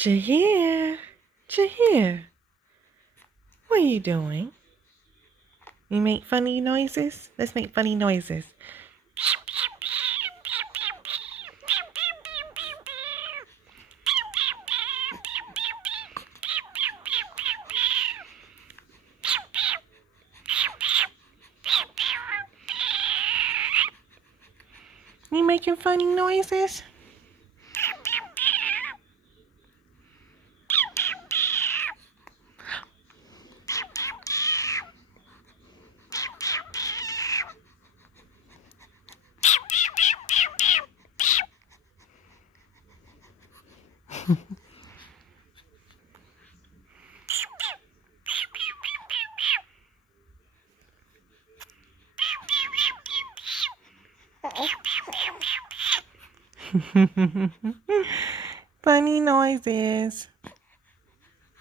Jahir, Jahir, what are you doing? You make funny noises? Let's make funny noises. You making funny noises? Funny noises.